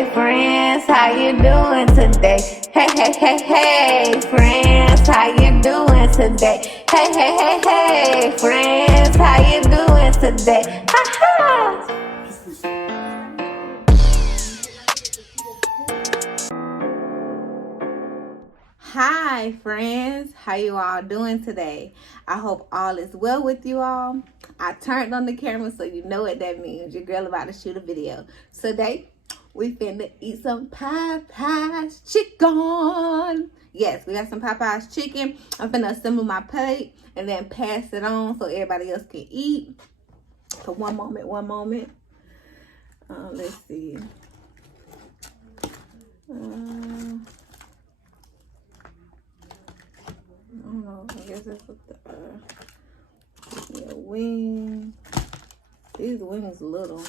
Hey friends, how you doing today? Hey friends, how you doing today? Hey friends, how you doing today? Ha ha. Hi friends, how you all doing today? I hope all is well with you all. I turned on the camera so you know what that means. Your girl about to shoot a video. Today, we finna eat some Popeyes chicken. Yes, we got some Popeyes chicken. I'm finna assemble my plate and then pass it on so everybody else can eat. So one moment. Let's see. I don't know. I guess it's a wing. These wings little.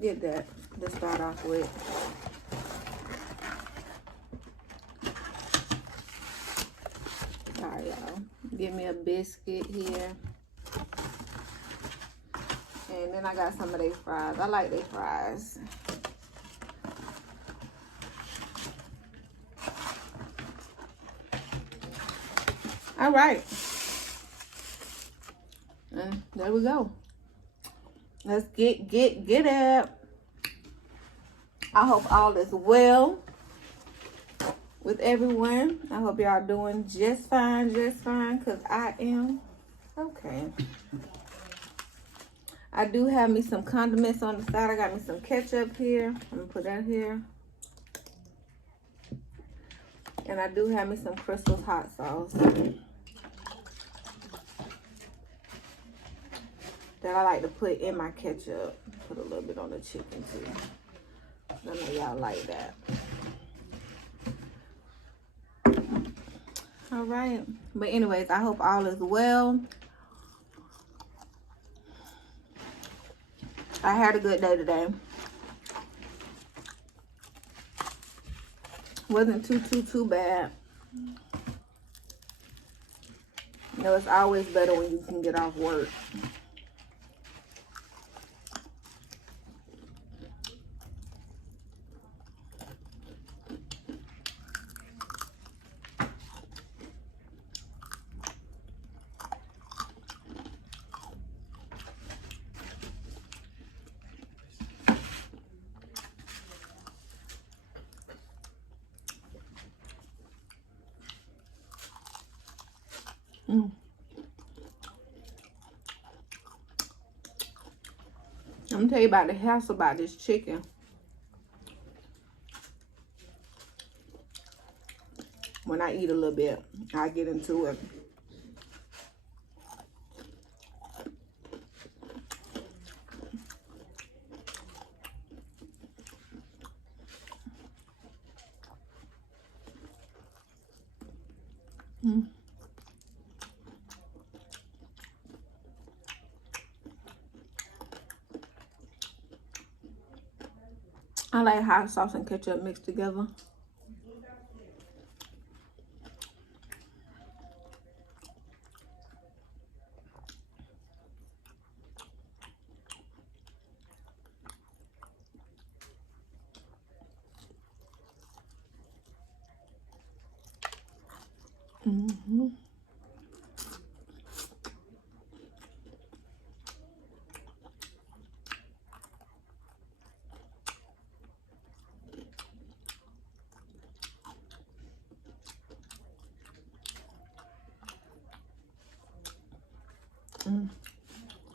Get that to start off with. All right, y'all. Give me a biscuit here. And then I got some of their fries. I like their fries. All right. And there we go. Let's get it. I hope all is well with everyone. I hope y'all doing just fine, because I am. Okay. I do have me some condiments on the side. I got me some ketchup here. I'm gonna put that here. And I do have me some Crystal's hot sauce that I like to put in my ketchup. Put a little bit on the chicken too. I know y'all like that. All right. But anyways, I hope all is well. I had a good day today. Wasn't too bad. You know, it's always better when you can get off work. I'm gonna tell you about the hassle about this chicken. When I eat a little bit, I get into it. I like hot sauce and ketchup mixed together.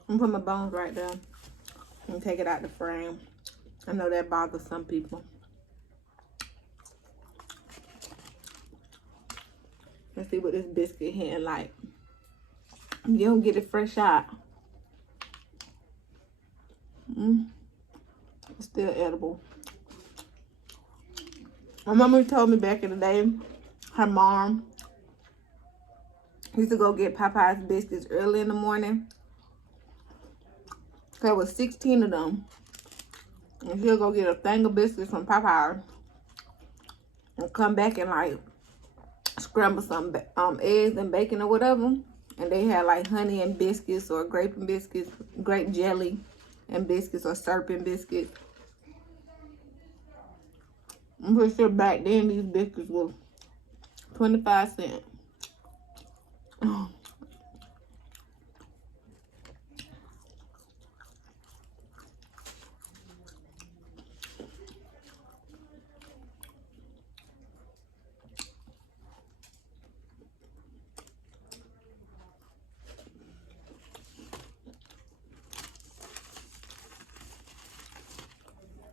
I'm gonna put my bones right there and take it out the frame. I know that bothers some people. Let's see what this biscuit hitting like. You don't get it fresh out. It's still edible. My mama told me back in the day, her mom used to go get Popeyes biscuits early in the morning. There was 16 of them. And she'll go get a thing of biscuits from Popeyes and come back and like scramble some eggs and bacon or whatever. And they had like honey and biscuits or grape and biscuits, grape jelly and biscuits or syrup and biscuits. I'm pretty sure back then these biscuits were 25 cents.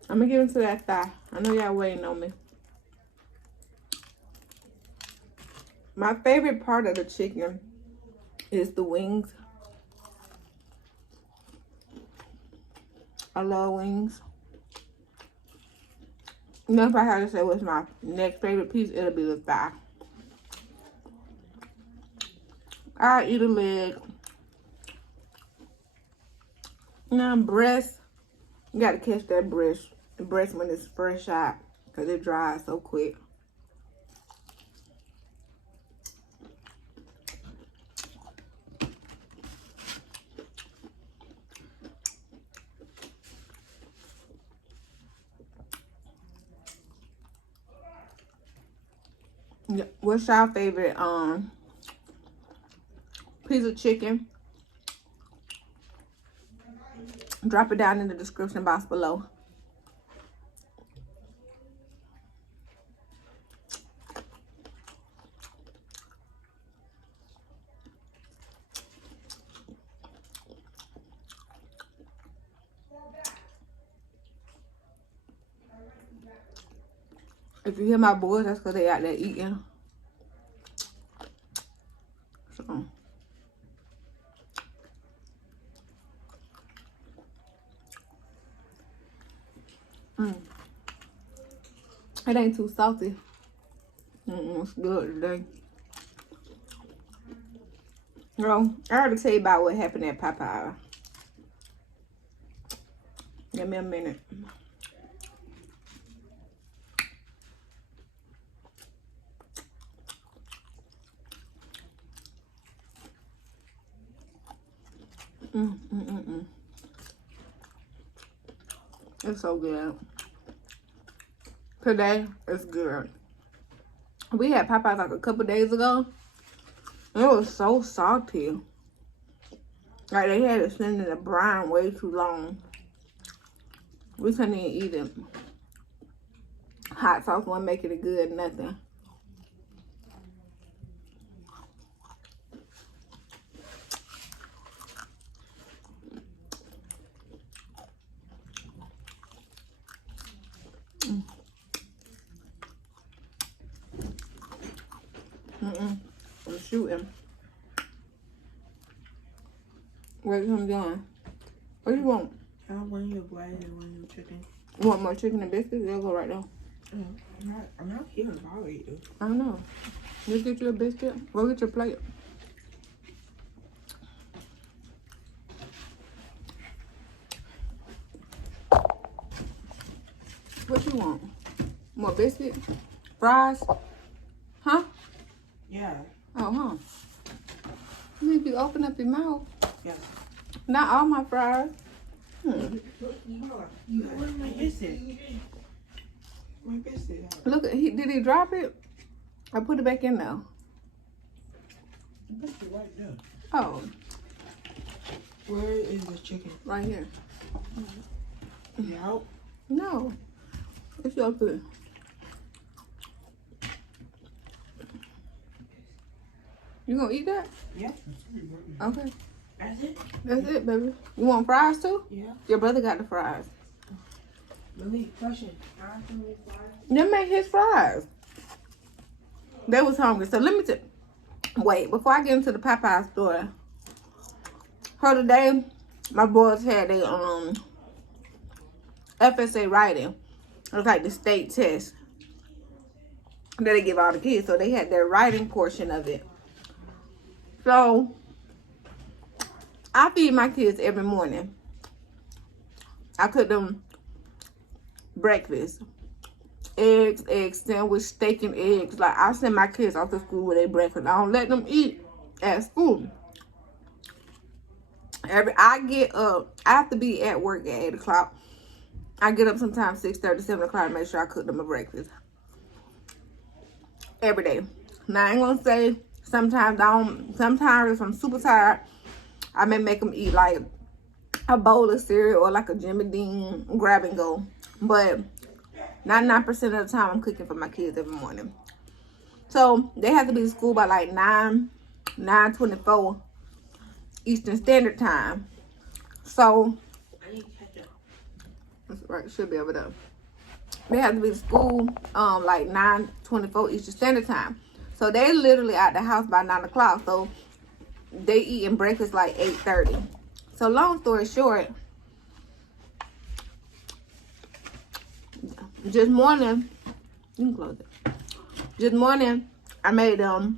I'm gonna get into that thigh. I know y'all waiting on me. My favorite part of the chicken is the wings. I love wings. You know, if I had to say what's my next favorite piece, it'll be the thigh. I eat a leg. Now, breast, you gotta catch that breast. The breast when it's fresh out, because it dries so quick. Yeah. What's your favorite piece of chicken? Drop it down in the description box below. If you hear my boys, that's because they out there eating. So. It ain't too salty. It's good today. Well, I already tell you about what happened at Popeyes. Give me a minute. It's so good. Today, it's good. We had Popeyes like a couple days ago. It was so salty. Like they had it sitting in the brine way too long. We couldn't even eat it. Hot sauce wasn't making it good, nothing. I'm shooting. Where's him going? What you want? I want your bread and want your chicken. You want more chicken and biscuits? They'll go right now. I'm not here to bother you. I don't know. Just get you a biscuit. Go get your plate. What you want? More biscuit? Fries? Huh? Yeah. Oh, huh. If you open up your mouth. Yeah. Not all my fries. Where's my biscuit? My biscuit. Look, did he drop it? I put it back in there. The biscuit right there. Oh. Where is the chicken? Right here. Yeah. No. It's your food. You gonna eat that? Yeah. Okay. That's it? That's it, baby. You want fries too? Yeah. Your brother got the fries. Question. Them make his fries. They was hungry. So let me wait, before I get into the Popeye story. For today, my boys had a FSA writing. It was like the state test that they give all the kids. So they had their writing portion of it. So I feed my kids every morning. I cook them breakfast. Eggs, sandwich, steak, and eggs. Like, I send my kids off to school with their breakfast. I don't let them eat at school. I get up. I have to be at work at 8 o'clock. I get up sometimes 6:30, 7 o'clock to make sure I cook them a breakfast. Every day. Now, I ain't gonna say sometimes I don't. Sometimes if I'm super tired, I may make them eat like a bowl of cereal or like a Jimmy Dean grab and go. But 99% of the time, I'm cooking for my kids every morning. So they have to be to school by like 9:24 Eastern Standard Time. So that's right, should be over there. They have to be to school like 9:24 Eastern Standard Time. So they literally out the house by 9 o'clock. So they eating breakfast like 8:30. So long story short, just morning, you can close it. Just morning, I made a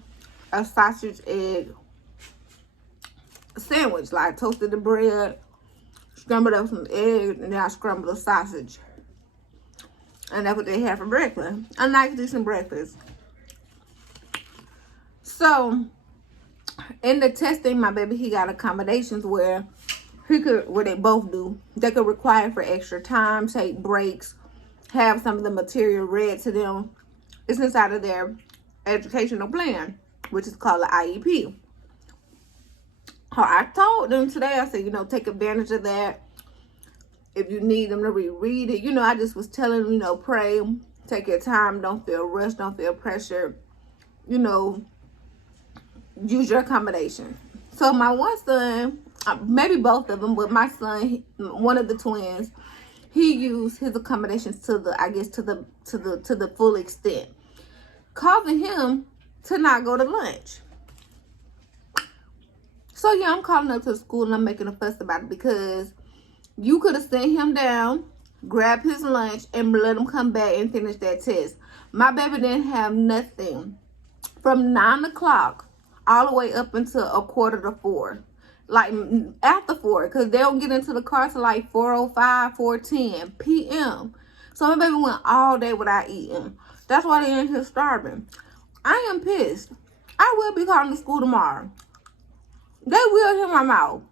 sausage egg sandwich. Like toasted the bread, scrambled up some eggs, and then I scrambled a sausage. And that's what they had for breakfast. A nice decent breakfast. So in the testing, my baby, he got accommodations where they both do. They could require for extra time, take breaks, have some of the material read to them. It's inside of their educational plan, which is called the IEP. I told them today, I said, you know, take advantage of that. If you need them to reread it, you know, I just was telling them, you know, pray, take your time, don't feel rushed, don't feel pressure, you know, use your accommodation. So my one son, maybe both of them, but my son, one of the twins, he used his accommodations to the, I guess, to the full extent, causing him to not go to lunch. So yeah, I'm calling up to the school and I'm making a fuss about it because you could have sent him down, grab his lunch, and let him come back and finish that test. My baby didn't have nothing from 9 o'clock all the way up until 3:45, like after 4, because they don't get into the car till like 4:05, 4:10 p.m. So my baby went all day without eating. That's why they're in here starving. I am pissed. I will be calling the school tomorrow. They will hear my mouth.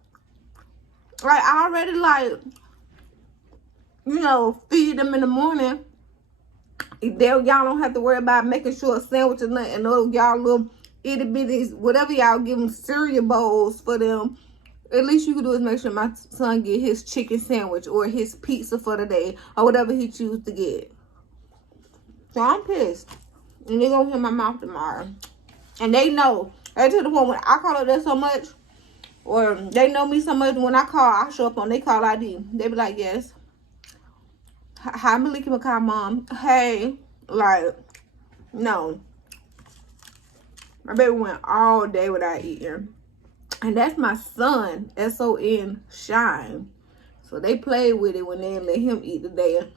Like, I already, like, you know, feed them in the morning. Y'all don't have to worry about making sure a sandwich or nothing. Those y'all little itty bitties, whatever y'all give them cereal bowls for them. At least you can do is make sure my son get his chicken sandwich or his pizza for the day or whatever he chooses to get. So I'm pissed. And they're going to hear my mouth tomorrow. And they know. They to the point when I call up there so much, or they know me so much, when I call, I show up on their call ID. They be like, yes. Hi, Malika McCall, mom. Hey. Like, no. My baby went all day without eating. And that's my son, S-O-N, Shine. So they played with it when they let him eat today.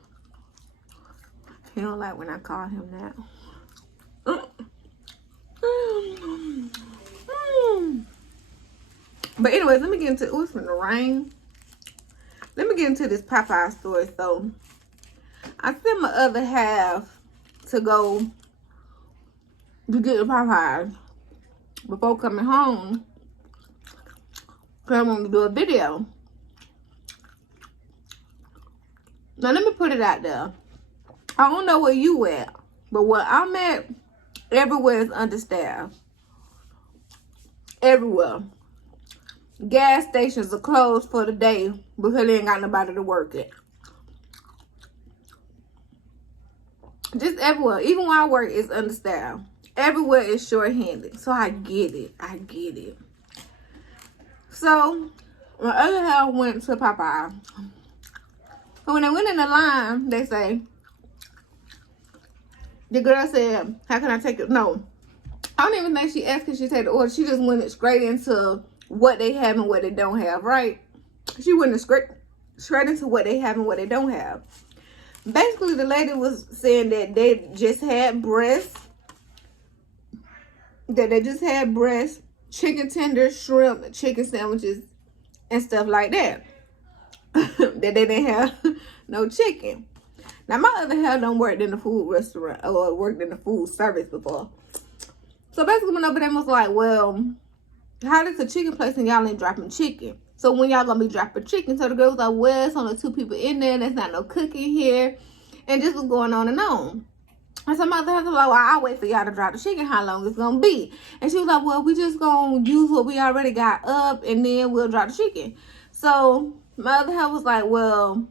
He don't like when I call him that. But anyways, let me get into it. It's from the rain. Let me get into this Popeyes story. So I sent my other half to go to get the Popeyes before coming home, because I wanted to do a video. Now let me put it out there. I don't know where you at, but where I'm at, everywhere is understaffed. Everywhere. Gas stations are closed for the day because they ain't got nobody to work it. Just everywhere. Even where I work, is understaffed. Everywhere is short-handed. So I get it. I get it. So my other half went to Popeye. So when they went in the line, they say, the girl said, how can I take it? No. I don't even think she asked, can she take the order? She just went straight into what they have and what they don't have, right? She went straight into what they have and what they don't have. Basically, the lady was saying that they just had breasts. Chicken tenders, shrimp, chicken sandwiches, and stuff like that. That they didn't have no chicken. Now, my other half done worked in the food restaurant or worked in the food service before. So basically, went over there and was like, well, how is a chicken place and y'all ain't dropping chicken? So when y'all gonna be dropping chicken? So the girl was like, well, it's only 2 people in there. There's not no cooking here. And just was going on and on. And some other was like, well, I'll wait for y'all to drop the chicken. How long it's gonna be? And she was like, well, we just gonna use what we already got up, and then we'll drop the chicken. So my other half was like, well,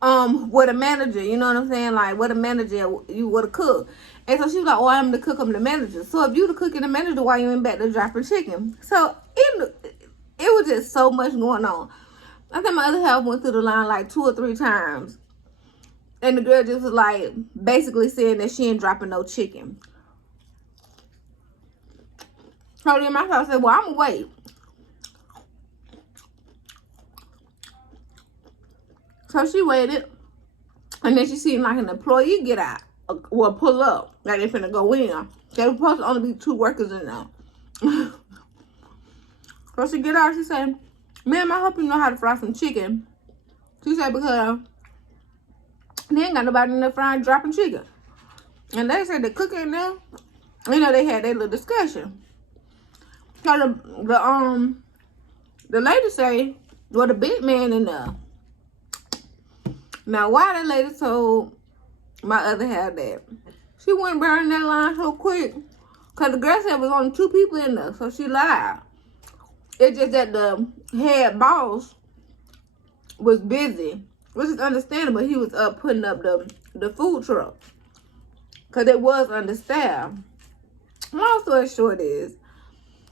with a manager, you know what I'm saying? Like, with a manager, you with a cook. And so she was like, oh, I'm the cook, I'm the manager. So if you the cook and the manager, why you ain't back to dropping chicken? So it was just so much going on. I think my other half went through the line like 2 or 3 times. And the girl just was like, basically saying that she ain't dropping no chicken. So then my house said, well, I'm gonna wait. So she waited. And then she seen like an employee get out. Well, pull up. Like they finna go in. There was supposed to only be 2 workers in there. So she get out, she said, ma'am, I hope you know how to fry some chicken. She said, because they ain't got nobody in there frying, dropping chicken. And they said the cooking in there, you know, they had their little discussion. So the lady say, well, the big man in there. Now, why that lady told my other half that? She went burning that line so quick. Because the girl said there was only 2 people in there, so she lied. It's just that the head boss was busy, which is understandable. He was up putting up the food truck because it was understaffed. Long story short is,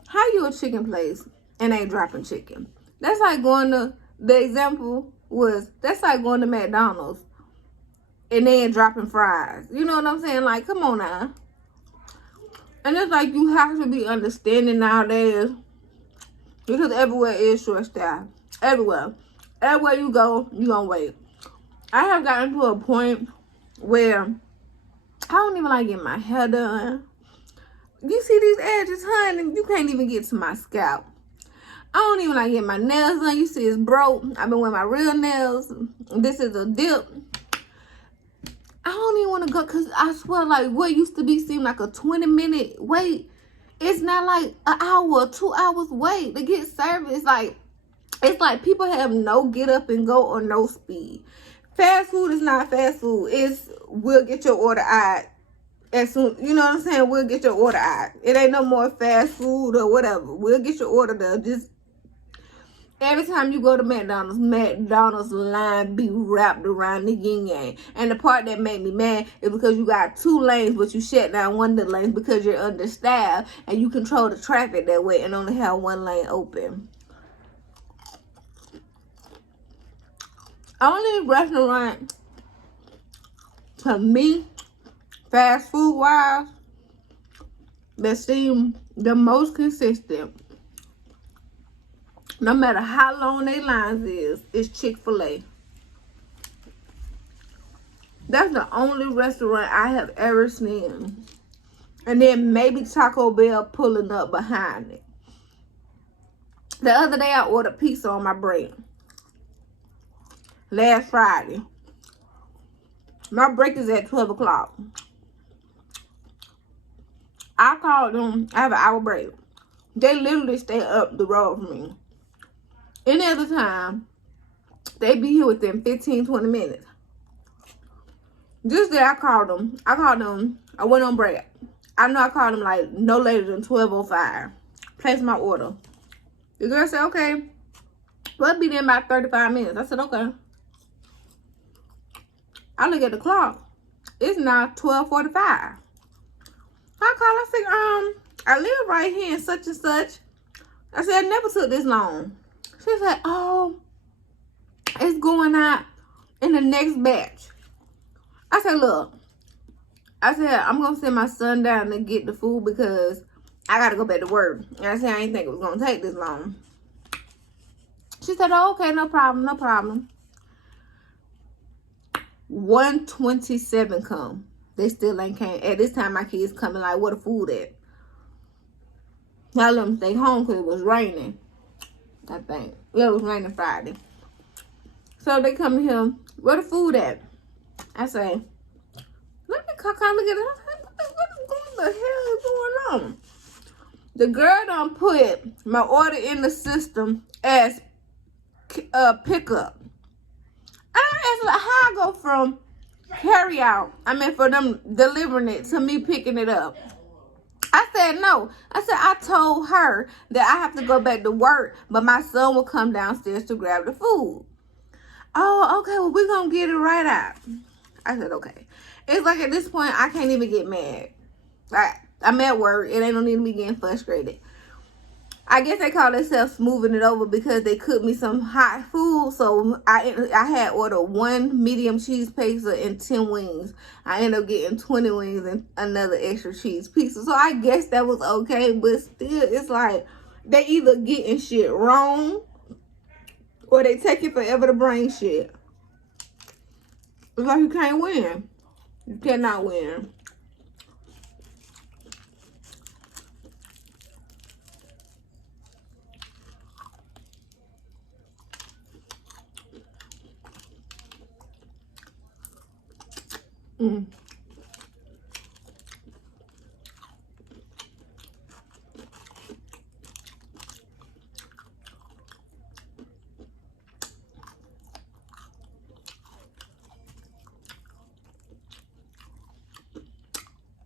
how you a chicken place and ain't dropping chicken? That's like going to, the example was, that's like going to McDonald's and they ain't dropping fries. You know what I'm saying? Like, come on now. And it's like you have to be understanding nowadays. Because everywhere is short staff. Everywhere. Everywhere you go, you gonna wait. I have gotten to a point where I don't even like getting my hair done. You see these edges, honey? You can't even get to my scalp. I don't even like getting my nails done. You see it's broke. I've been wearing my real nails. This is a dip. I don't even want to go because I swear, like, what used to be seemed like a 20-minute wait. It's not like an hour or 2 hours wait to get service. Like, it's like people have no get up and go or no speed. Fast food is not fast food. It's we'll get your order out as soon, you know what I'm saying? We'll get your order out. It ain't no more fast food or whatever. We'll get your order done. Just every time you go to McDonald's line be wrapped around the yin yang. And the part that made me mad is because you got 2 lanes, but you shut down one of the lanes because you're understaffed and you control the traffic that way and only have 1 lane open. Only restaurant, to me, fast food wise, that seem the most consistent, no matter how long they lines is Chick-fil-A. That's the only restaurant I have ever seen. And then maybe Taco Bell pulling up behind it. The other day I ordered pizza on my break. Last Friday. My break is at 12 o'clock. I called them. I have an hour break. They literally stay up the road from me. Any other time, they be here within 15, 20 minutes. Just that I called them. I went on break. I know I called them like no later than 12:05. Placed my order. The girl said, okay, we'll be there in about 35 minutes. I said, okay. I look at the clock. It's now 12:45. I called, I said, I live right here in such and such. I said, it never took this long. She said, oh, it's going out in the next batch. I said, look. I said, I'm going to send my son down to get the food because I got to go back to work. And I said, I didn't think it was going to take this long. She said, oh, okay, no problem, no problem. 1:27 come. They still ain't came. At this time, my kids coming like, where the food at? I let them stay home because it was raining. I think. Yeah, it was raining Friday. So they come here. Where the food at? I say, let me look at it. What the hell is going on? The girl done put my order in the system as pickup. And I asked, like, how I go from carry out, for them delivering it to me picking it up. I said no. I said I told her that I have to go back to work, but my son will come downstairs to grab the food. Oh, okay, well, we're going to get it right out. I said, okay. It's like at this point, I can't even get mad. Like, I'm at work. It ain't no need to be getting frustrated. I guess they call themselves smoothing it over because they cooked me some hot food. So I had ordered 1 medium cheese pizza and 10 wings. I ended up getting 20 wings and another extra cheese pizza. So I guess that was okay. But still, it's like they either getting shit wrong or they taking forever to bring shit. It's like you can't win. You cannot win. Mm.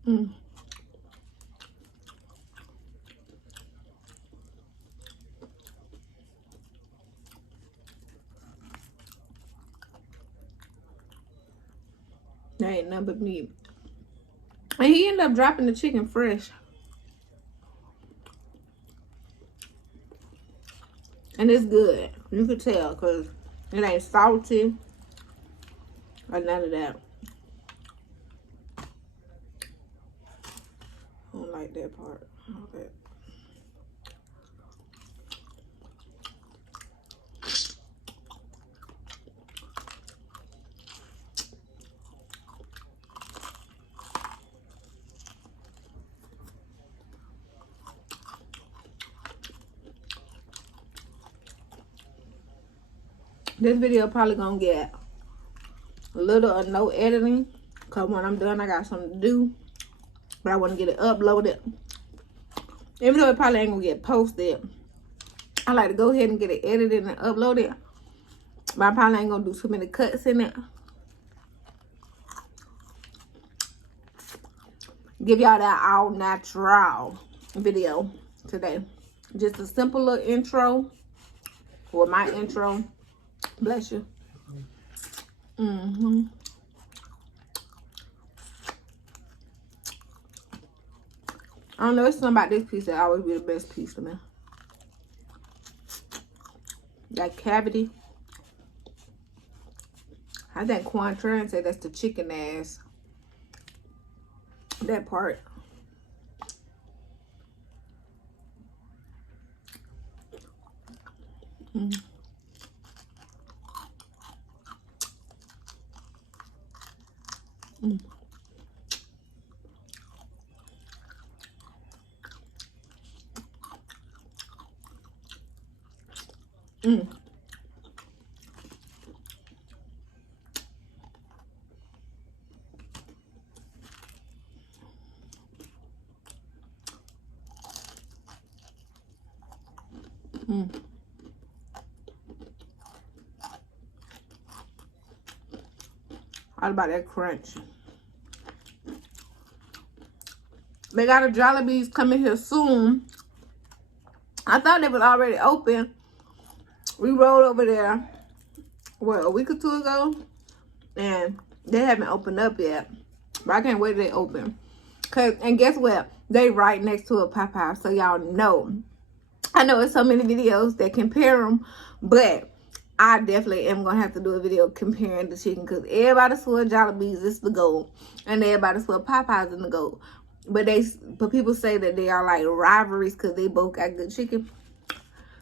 Mm. That ain't nothing but meat. And he ended up dropping the chicken fresh. And it's good. You could tell because it ain't salty or none of that. I don't like that part. Okay. This video probably gonna get a little or no editing because when I'm done I got something to do, but I want to get it uploaded. Even though it probably ain't gonna get posted, I like to go ahead and get it edited and uploaded, but I probably ain't gonna do too many cuts in it. Give y'all that all natural video today. Just a simple little intro for my intro. Bless you. I don't know, it's something about this piece that always be the best piece to me. That cavity. I think Quantran said that's the chicken ass. That part. Mm. Mm. Mm. Mm. All about that crunch. They got a Jollibee's coming here soon. I thought they was already open. We rode over there, what, a week or two ago? And they haven't opened up yet. But I can't wait till they open. And guess what? They right next to a Popeyes. So y'all know. I know it's so many videos that compare them. But I definitely am going to have to do a video comparing the chicken. Because everybody swear Jollibee's is the goal. And everybody swear Popeyes is the goal. But people say that they are like rivalries because they both got good chicken.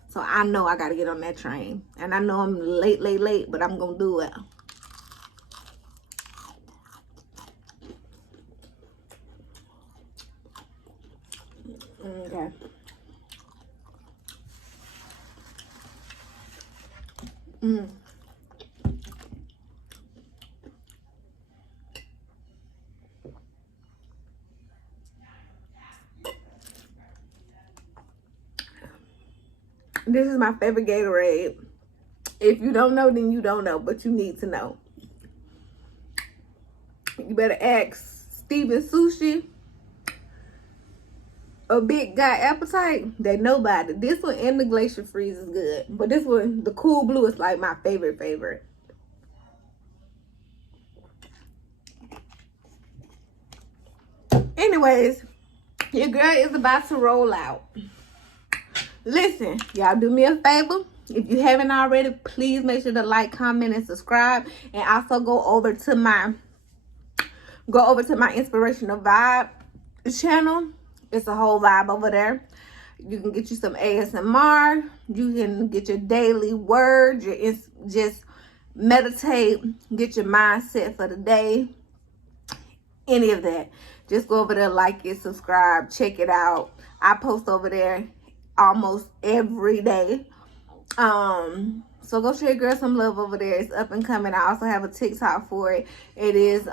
So I know I got to get on that train. And I know I'm late, but I'm going to do it. Okay. Mm. This is my favorite Gatorade. If you don't know, then you don't know, but you need to know. You better ask Steven Sushi, a big guy appetite. They know about it. This one and the Glacier Freeze is good, but this one, the Cool Blue, is like my favorite. Anyways, your girl is about to roll out. Listen, y'all do me a favor. If you haven't already, please make sure to like, comment, and subscribe. And also go over to my Inspirational Vibe channel. It's a whole vibe over there. You can get you some ASMR. You can get your daily word. Just meditate. Get your mindset for the day. Any of that. Just go over there, like it, subscribe, check it out. I post over there almost every day. So go show your girl some love over there. It's up and coming. I also have a TikTok for it. It is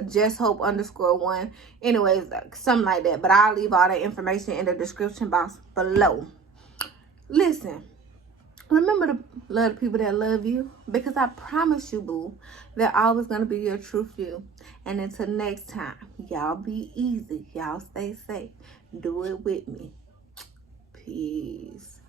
justhope_1. Anyways, something like that. But I'll leave all that information in the description box below. Listen, remember to love the people that love you, because I promise you, boo, they're always gonna be your true few. And until next time, y'all be easy. Y'all stay safe. Do it with me. Peace.